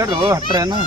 ಹೇಳ್ರು ಹತ್ರ ಏನು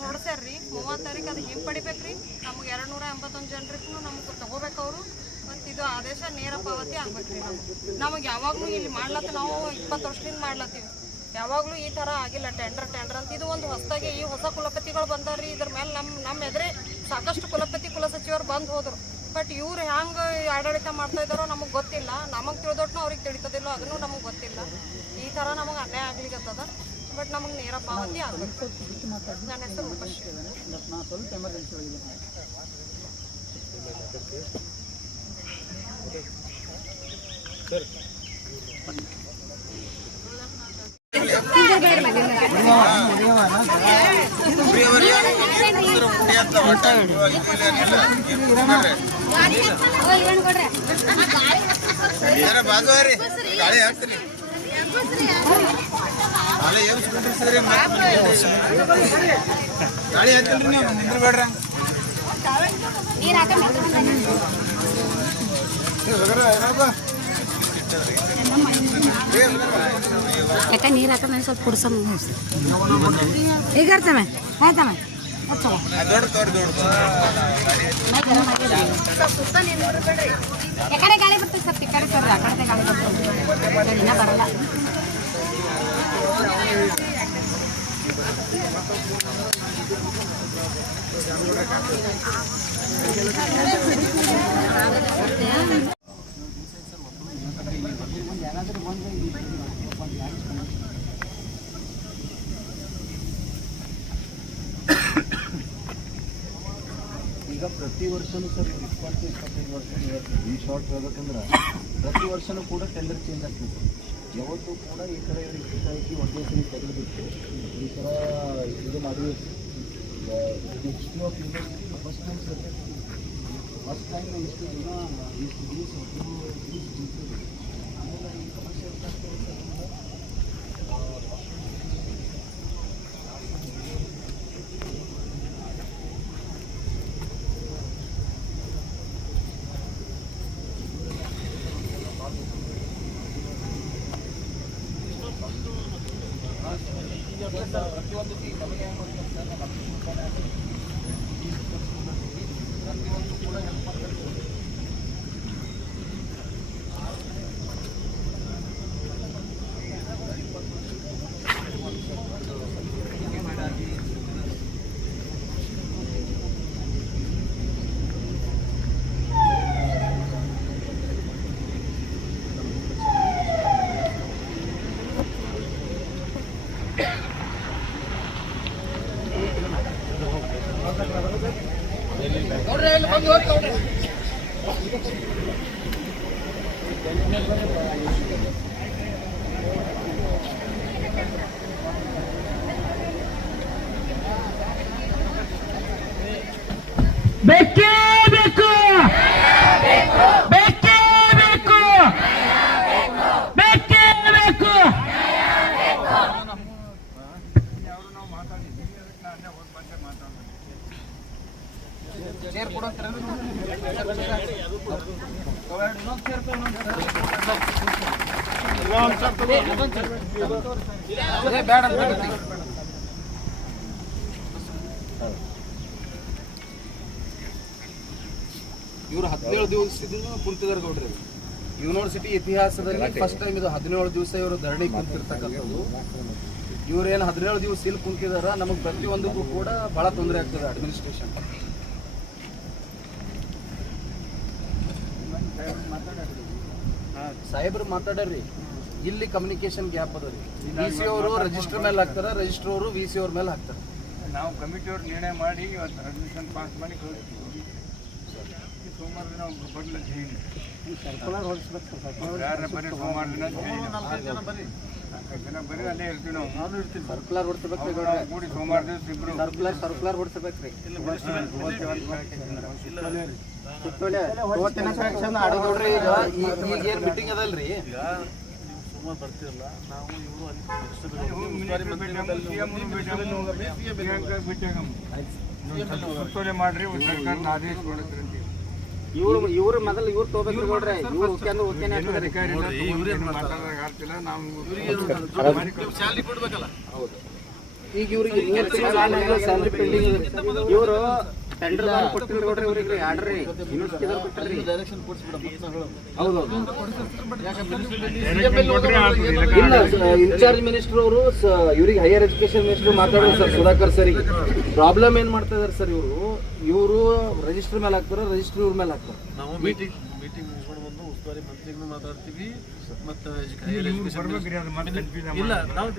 ಹೊರಡ್ಸ್ಯಾರ್ರಿ 30 ತಾರೀಕು ಅದು ಹಿಂಪಡಿಬೇಕ್ರಿ. ನಮ್ಗೆ 281 ಜನರಿಗೂ ನಮ್ಗೆ ತಗೋಬೇಕು ಅವರು. ಮತ್ತು ಇದು ಆದೇಶ ನೇರ ಪಾವತಿ ಆಗ್ಬೇಕ್ರಿ. ನಮಗೆ ಯಾವಾಗಲೂ ಇಲ್ಲಿ ಮಾಡ್ಲತ್ತ, ನಾವು 20 ವರ್ಷದಿಂದ ಮಾಡ್ಲತ್ತೀವಿ, ಯಾವಾಗಲೂ ಈ ಥರ ಆಗಿಲ್ಲ. ಟೆಂಡರ್ ಅಂತ ಇದು ಒಂದು ಹೊಸದಾಗಿ ಈ ಹೊಸ ಕುಲಪತಿಗಳು ಬಂದಾರ್ರಿ. ಇದ್ರ ಮೇಲೆ ನಮ್ಮ ಎದುರೇ ಸಾಕಷ್ಟು ಕುಲಸಚಿವರು ಬಂದು ಹೋದರು. ಬಟ್ ಇವ್ರು ಹ್ಯಾಂಗೆ ಆಡಳಿತ ಮಾಡ್ತಾ ಇದ್ದಾರೋ ನಮಗೆ ಗೊತ್ತಿಲ್ಲ. ನಮಗೆ ತಿಳಿದೊಟ್ಟು ಅವ್ರಿಗೆ ತಿಳಿತದಿಲ್ಲೋ ಅದನ್ನು ನಮಗೆ ಗೊತ್ತಿಲ್ಲ. ಈ ಥರ ನಮಗೆ ಅನ್ಯಾಯ ಆಗ್ಲಿಕ್ಕತ್ತದ. ಬಟ್ ನಮಗೆ ನೇರ ಪಾವತಿ ಆಗಬೇಕು. ನನ್ನ ಹೆಸರು ರೂಪಶ್ರೀ. ಸ್ವಲ್ಪ ಎಮರ್ಜೆನ್ಸಿ ಬಾಜು ಗಾಳಿ ಹಾಕ್ತೀನಿ ಗಾಳಿ ಹಾಕ್ತಿಲ್ರಿ ನೀವು ನಿಂದ್ರಬೇಡ್ರ. ಯಾಕೆ ನೀರು ಹಾಕೋಣ ಸ್ವಲ್ಪ ಕುಡ್ಸಮ್ ಈಗ ಇರ್ತವೆ ಆಯ್ತಮ್ಮ. ಯಾಕಡೆ ಗಾಳಿ ಬರ್ತದೆ ಸರ್, ಈ ಕಡೆ ಸರ್ ಆ ಕಡೆ ಗಾಳಿ ಬರ್ತದೆ, ಇನ್ನೂ ಬರಲ್ಲ. ಈಗ ಪ್ರತಿ ವರ್ಷನೂ ಸರ್ 20-25 ವರ್ಷ ಈ ಶಾರ್ಟ್ ಹೇಳ್ಬೇಕಂದ್ರೆ ಪ್ರತಿ ವರ್ಷನೂ ಕೂಡ ಟೆಂಡರ್ ಚೇಂಜ್ ಆಗ್ತದೆ. ಯಾವತ್ತೂ ಕೂಡ ಈ ಥರ ಏಕಾಏಕಿ ಒಂದೇ ಸರಿ ತೆಗೆದುಬಿಟ್ಟು ಈ ಥರ ಇದು ಮಾಡಿ history of university first time sir, first time ಇಷ್ಟು ಜನ ಇಷ್ಟು ದಿವಸ ಆಮೇಲೆ ಈ ಸಮಸ್ಯೆ ಬೇಕೇ ಬೇಕು ಬೇಕೇ ಬೇಕು ಬೇಕೇ ಬೇಕು. ಇವರು 17 ದಿವಸದಿಂದ ಕುಂತಿದ್ದಾರೆ ಗೌಡ್ರಿ. ಯೂನಿವರ್ಸಿಟಿ ಇತಿಹಾಸದಲ್ಲಿ ಫಸ್ಟ್ ಟೈಮ್ ಇದು 17 ದಿವಸ ಇವರು ಧರಣಿ ಕುಂತಿರ್ತಕ್ಕಂಥದ್ದು. ಇವ್ರೇನು 17 ದಿವಸ ಇಲ್ಲಿ ಕುಂತಿದಾರ, ನಮಗೆ ಪ್ರತಿಯೊಂದಕ್ಕೂ ಕೂಡ ಬಹಳ ತೊಂದರೆ ಆಗ್ತದೆ ಅಡ್ಮಿನಿಸ್ಟ್ರೇಷನ್. ಸಾಹೇಬ್ರು ಮಾತಾಡ್ರಿ, ಇಲ್ಲಿ ಕಮ್ಯುನಿಕೇಶನ್ ಗ್ಯಾಪ್ ಅದ ರೀ. VC ಅವರು ರಿಜಿಸ್ಟರ್ ಮೇಲೆ ಹಾಕ್ತಾರ, ರಿಜಿಸ್ಟರ್ ಅವರು VC ಅವ್ರ ಮೇಲೆ ಹಾಕ್ತಾರೆ. ನಾವು ಕಮಿಟಿಯವ್ರು ನಿರ್ಣಯ ಮಾಡಿ ಇವತ್ತು ರೆಸಲ್ಯೂಷನ್ ಪಾಸ್ ಮಾಡಿ ಕಳಿಸ್ತೀವಿ. ಸೋಮವಾರ ದಿನ ಬರಲಿ ಸರ್ಕುಲರ್ ಹೊರಡಿಸ್ಬೇಕು ಸರ್. ಯಾರು ಬರೀ ಸೋಮವಾರ ದಿನ ಜನ ಬರೀ ಅಲ್ಲೇ ಇರ್ತೀವಿ ನಾವು. ನಾನು ಇರ್ತೀನಿ. ಸರ್ಕುಲರ್ ಹೊಡ್ಸಬೇಕ್ರಿ ಕೂಡಿ ಸೋಮವಾರ ದಿವಸ ಇಬ್ರು ಸರ್ಕುಲರ್ ಹೊಡ್ಸಬೇಕ್ರಿ. ಈಗ ಏನ್ ಮೀಟಿಂಗ್ ಅದಲ್ರಿ, ಮಾಡ್ರಿ ಸರ್ಕಾರದ ಆದೇಶ ಕೊಡುತ್ತೆ. ಇವ್ರು ಮೊದಲು ಇವ್ರು ತಗೋಬೇಕ್ರಿ ಗೌಡ್ರೆ. ಇವ್ರು ಓಕೆ ಅಂದ್ರೆ ಓಕೆನೇ ಆಗ್ತದೆ. ಮಾತಾಡೋದಾಗ್ತಿಲ್ಲ ನಾವು. ಈಗ ಇವ್ರಿಗೆ 3 ತಿಂಗಳ ಸ್ಯಾಲರಿ ಪೆಂಡಿಂಗ್ ಇದೆ. ಇವರು ಟೆಂಡರ್ ಕೊಟ್ಟಿಲ್ಲ ಗೌಡ್ರೆ, ಇವ್ರಿಗೆ ಆರ್ಡರ್ ಯೂನಿವರ್ಸಿಟಿದವ್ರು ಕೊಟ್ಟಿರಿ. ಹೌದೌದು. ಇಲ್ಲ, ಇನ್ಚಾರ್ಜ್ ಮಿನಿಸ್ಟರ್ ಅವರು ಇವ್ರಿಗೆ ಹೈಯರ್ ಎಜುಕೇಶನ್ ಮಿನಿಸ್ಟರ್ ಮಾತಾಡೋರು ಸರ್, ಸುಧಾಕರ್ ಸರ್. ಪ್ರಾಬ್ಲಮ್ ಏನ್ ಮಾಡ್ತಾ ಇದಾರೆ ಸರ್, ಇವರು ರಿಜಿಸ್ಟರ್ ಮೇಲೆ ಹಾಕ್ತಾರೆ, ರಿಜಿಸ್ಟರ್ ಇವ್ರ ಮೇಲೆ ಹಾಕ್ತಾರೆ. ನಾವು ಮೀಟಿಂಗ್ ಮುಗಿಸ್ಕೊಂಡು ಬಂದು ಉಸ್ತುವಾರಿ ಮಂತ್ರಿಗೂ ಮಾತಾಡ್ತೀವಿ ಮತ್ತು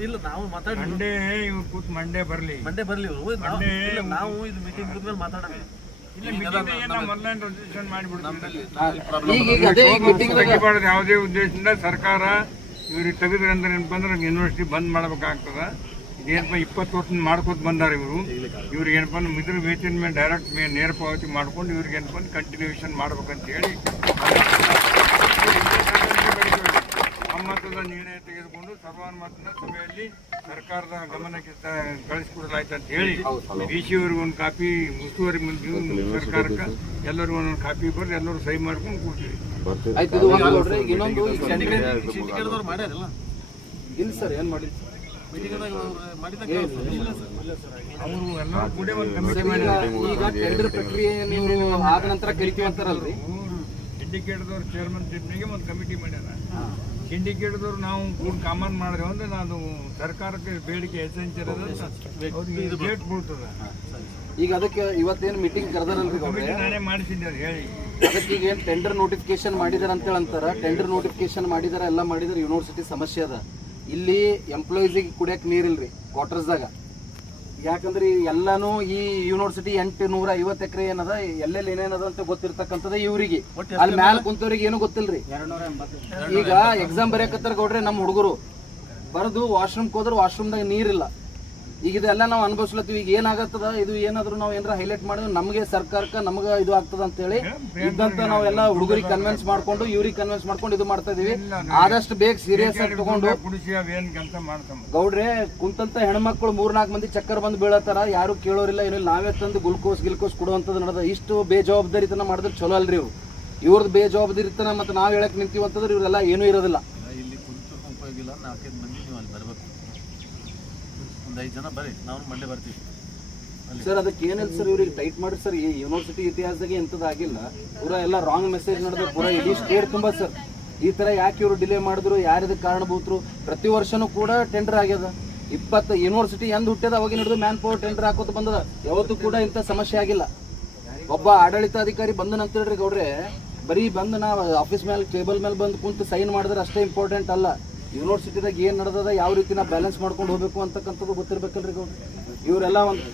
ಇಲ್ಲ ನಾವು ಮಾತಾಡಿ ಮಂಡೇ ಇವ್ರು ಕೂತ್ ಮಂಡೇ ಬರ್ಲಿ ನಾವು ಇದು ಮೀಟಿಂಗ್ ಮುಗಿದ್ಮೇಲೆ ಮಾತಾಡೋಣ. ಯಾವುದೇ ಉದ್ದೇಶದಿಂದ ಸರ್ಕಾರ ಇವ್ರಿಗೆ ತೆಗೆದ್ರಂದ್ರೆ ಏನಪ್ಪ ಅಂದ್ರೆ ಯೂನಿವರ್ಸಿಟಿ ಬಂದ್ ಮಾಡ್ಬೇಕಾಗ್ತದ. ಇದೇನಪ್ಪ 20 ವರ್ಷ ಮಾಡ್ಕೊತ ಬಂದಾರ ಇವರು. ಇವ್ರಿಗೆ ಏನಪ್ಪ ಅಂದ್ರೆ ಮಿದ್ರ ವೇತನ ಮೇಲೆ ಡೈರೆಕ್ಟ್ ನೇರ ಪಾವತಿ ಮಾಡ್ಕೊಂಡು ಇವ್ರಿಗೆ ಏನಪ್ಪ ಅಂದ್ರೆ ಕಂಟಿನ್ಯೂಷನ್ ಮಾಡ್ಬೇಕಂತ ಹೇಳಿ ಒಮ್ಮತದ ನಿರ್ಣಯ ತೆಗೆದುಕೊಂಡು ಸರ್ವಾನುಮತದ ಸಭೆಯಲ್ಲಿ ಸರ್ಕಾರದ ಗಮನಕ್ಕೆ ಕಳಿಸ್ಕೊಡಲಾಯ್ತು ಅಂತ ಹೇಳಿ VC ಅವ್ರಿಗೆ ಒಂದು ಕಾಪಿ, ಉಸ್ತುವಾರಿ ಸರ್ಕಾರಕ್ಕೆ ಎಲ್ಲರಿಗೂ ಒಂದೊಂದು ಕಾಪಿ ಬರೆದು ಎಲ್ಲರೂ ಸಹಿ ಮಾಡ್ಕೊಂಡು ಕೂಡ್ತೀವಿ. ಇನ್ನೊಂದು ಮಾಡ್ಯಾರಲ್ಲ ಇಲ್ಲ ಸರ್, ಏನ್ ಮಾಡಿದ್ರು ಅವರು ಎಲ್ಲರೂ ಕೂಡ ಒಂದು ಕಮಿಟಿ ಮಾಡಿ ಈಗ ಟೆಂಡರ್ ಪ್ರಕ್ರಿಯೆ ನೀವು ಆದ ನಂತರ ಕರಿತೀವಿ ಅಂತಾರಲ್ರಿ. ಸಿಂಡಿಕೇಟ್ದವ್ರು ಚೇರ್ಮನ್ ಶಿಪ್ನಿಗೆ ಒಂದು ಕಮಿಟಿ ಮಾಡ್ಯಾರ. ಸಿಂಡಿಕೇಟ್ದವ್ರು ನಾವು ಕೂಡ ಕಾಮನ್ ಮಾಡಿದ್ರೆ ಅಂದ್ರೆ ನಾನು ಸರ್ಕಾರಕ್ಕೆ ಬೇಡಿಕೆ ಹೆಚ್ಚಿರೋದು ಡೇಟ್ ಬೀಳ್ತದೆ. ಈಗ ಅದಕ್ಕೆ ಇವತ್ತೇನು ಮೀಟಿಂಗ್ ಕರೆದಾರಲ್ರಿ ಗೌಡ್ರೆ, ನಾನೇ ಮಾಡಿಸಿದ್ದೆ ಹೇಳಿ. ಅದಕ್ಕೆ ಈಗ ಏನು ಟೆಂಡರ್ ನೋಟಿಫಿಕೇಶನ್ ಮಾಡಿದಾರ ಅಂತೇಳಿ ಅಂತಾರ. ಟೆಂಡರ್ ನೋಟಿಫಿಕೇಶನ್ ಮಾಡಿದಾರ, ಎಲ್ಲ ಮಾಡಿದಾರೆ. ಯೂನಿವರ್ಸಿಟಿ ಸಮಸ್ಯೆ ಅದ. ಇಲ್ಲಿ ಎಂಪ್ಲಾಯೀಸಿಗೆ ಕುಡಿಯಕ್ಕೆ ನೀರಿಲ್ರಿ ಕ್ವಾರ್ಟರ್ಸ್ದಾಗ. ಯಾಕಂದ್ರೆ ಎಲ್ಲಾನು ಈ ಯೂನಿವರ್ಸಿಟಿ 850 ಎಕರೆ ಏನದ, ಎಲ್ಲೆಲ್ಲಿ ಏನೇನದ ಅಂತ ಗೊತ್ತಿರ್ತಕ್ಕಂಥದ್ದು ಇವ್ರಿಗೆ. ಅಲ್ಲಿ ಮ್ಯಾಲ ಕುಂತವ್ರಿಗೆ ಏನು ಗೊತ್ತಿಲ್ರಿ. ಈಗ ಎಕ್ಸಾಮ್ ಬರೆಯಕತ್ತಾರ ಗೌಡ್ರೆ ನಮ್ಮ ಹುಡುಗರು, ಬರೆದು ವಾಶ್ರೂಮ್ಗೆ ಹೋದ್ರೆ ವಾಶ್ರೂಮ್ದಾಗ ನೀರಿಲ್ಲ. ಈಗ ಇದೆಲ್ಲ ನಾವು ಅನುಭವಿಸ್ಲತ್ತೀವಿ. ಈಗ ಏನಾಗತ್ತದ, ಇದು ಏನಾದ್ರು ನಾವು ಏನಾರ ಹೈಲೈಟ್ ಮಾಡಿದ್ರೆ ನಮಗೆ ಸರ್ಕಾರಕ್ಕೆ ನಮಗೆ ಇದು ಆಗ್ತದ ಅಂತೇಳಿ ಇದ್ದಂತ ನಾವೆಲ್ಲ ಹುಡುಗರಿಗೆ ಕನ್ವಿನ್ಸ್ ಮಾಡ್ಕೊಂಡು ಇವ್ರಿಗೆ ಕನ್ವಿನ್ಸ್ ಮಾಡ್ಕೊಂಡು ಇದು ಮಾಡ್ತಾ ಇದೀವಿ. ಆದಷ್ಟು ಬೇಗ ಸೀರಿಯಸ್ ಆಗಿ ತಗೊಂಡು ಗೌಡ್ರೆ ಕುಂತಂತ ಹೆಣ್ಮಕ್ಳು 3-4 ಮಂದಿ ಚಕ್ಕರ್ ಬಂದು ಬೀಳತ್ತಾರ, ಯಾರು ಕೇಳೋರಿಲ್ಲ ಏನಿಲ್ಲ. ನಾವೇ ತಂದು ಗ್ಲುಕೋಸ್ ಕೊಡುವಂಥದ್ದು ನಡೆದ. ಇಷ್ಟು ಬೇಜವಾಬ್ದಾರಿತನ ಮಾಡಿದ್ರೆ ಚಲೋ ಅಲ್ರಿ. ಇವ್ರದ್ದು ಬೇಜವಾಬ್ದಾರಿತನ ಮತ್ತೆ ನಾವು ಹೇಳಕ್ ನಿಂತೀವಿ ಅಂತಂದ್ರೆ ಇವ್ರೆಲ್ಲ ಏನೂ ಇರೋದಿಲ್ಲ. ಇಲ್ಲಿ ಕುಂತು ಉಪಯೋಗಿಲ್ಲ. 4-5 ಮಂದಿ ನೀವು ಅಲ್ಲಿ ಬರಬೇಕು. ಒಂದು 5 ಜನ ಬರ್ರಿ, ನಾವು ಮಂಡೇ ಬರ್ತೀವಿ ಸರ್. ಅದಕ್ಕೆ ಏನಿಲ್ಲ ಸರ್, ಇವ್ರಿಗೆ ಟೈಟ್ ಮಾಡಿ ಸರ್. ಈ ಯೂನಿವರ್ಸಿಟಿ ಇತಿಹಾಸದಾಗೆ ಎಂಥದ್ದಾಗಿಲ್ಲ. ಪೂರಾ ಎಲ್ಲ ರಾಂಗ್ ಮೆಸೇಜ್ ನಡೆದ್ರೆ ಪೂರಾ ಇಡೀ ಸ್ಟೇಟ್ ತುಂಬ ಸರ್. ಈ ಥರ ಯಾಕೆ ಇವರು ಡಿಲೇ ಮಾಡಿದ್ರು, ಯಾರಿದಕ್ಕೆ ಕಾರಣಭೂತರು. ಪ್ರತಿ ವರ್ಷನೂ ಕೂಡ ಟೆಂಡರ್ ಆಗ್ಯದ. 20 ಯೂನಿವರ್ಸಿಟಿ ಎಂದು ಹುಟ್ಟ್ಯದ ಅವಾಗ ಹಿಡಿದು ಮ್ಯಾನ್ ಪವರ್ ಟೆಂಡರ್ ಹಾಕೋತ ಬಂದದ. ಯಾವತ್ತೂ ಕೂಡ ಇಂಥ ಸಮಸ್ಯೆ ಆಗಿಲ್ಲ. ಒಬ್ಬ ಆಡಳಿತಾಧಿಕಾರಿ ಬಂದನಂತ ಹೇಳ್ರಿ ಗೌಡ್ರೆ, ಬರೀ ಬಂದು ನಾವು ಆಫೀಸ್ ಮೇಲೆ ಟೇಬಲ್ ಮೇಲೆ ಬಂದು ಕುಂತು ಸೈನ್ ಮಾಡಿದ್ರೆ ಅಷ್ಟೇ ಇಂಪಾರ್ಟೆಂಟ್ ಅಲ್ಲ. ಯೂನಿವರ್ಸಿಟಿದಾಗ ಏನು ನಡೆದದ ಯಾವ ರೀತಿ ನಾವು ಬ್ಯಾಲೆನ್ಸ್ ಮಾಡ್ಕೊಂಡು ಹೋಗಬೇಕು ಅಂತಕ್ಕಂಥದ್ದು ಗೊತ್ತಿರ್ಬೇಕಲ್ರಿ ಗೌಡ್ರಿ. ಇವರೆಲ್ಲ ಒಂದು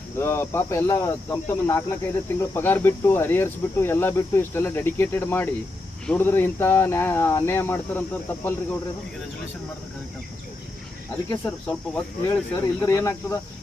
ಪಾಪ ಎಲ್ಲ ತಮ್ಮ 4-5 ತಿಂಗಳು ಪಗಾರ ಬಿಟ್ಟು ಅರಿಯರ್ಸ್ ಬಿಟ್ಟು ಎಲ್ಲ ಬಿಟ್ಟು ಇಷ್ಟೆಲ್ಲ ಡೆಡಿಕೇಟೆಡ್ ಮಾಡಿ ದುಡಿದ್ರೆ ಇಂಥ ಅನ್ಯಾಯ ಮಾಡ್ತಾರಂತ ತಪ್ಪಲ್ರಿ ಗೌಡ್ರಿ ಅದು. ಈಗ ರೆಸಲ್ಯೂಷನ್ ಮಾಡಿದ್ರೆ ಕರೆಕ್ಟ್ ಆಗ್ತದೆ. ಅದಕ್ಕೆ ಸರ್ ಸ್ವಲ್ಪ ಒತ್ತು ಹೇಳಿ ಸರ್, ಇಲ್ದ್ರೆ ಏನಾಗ್ತದ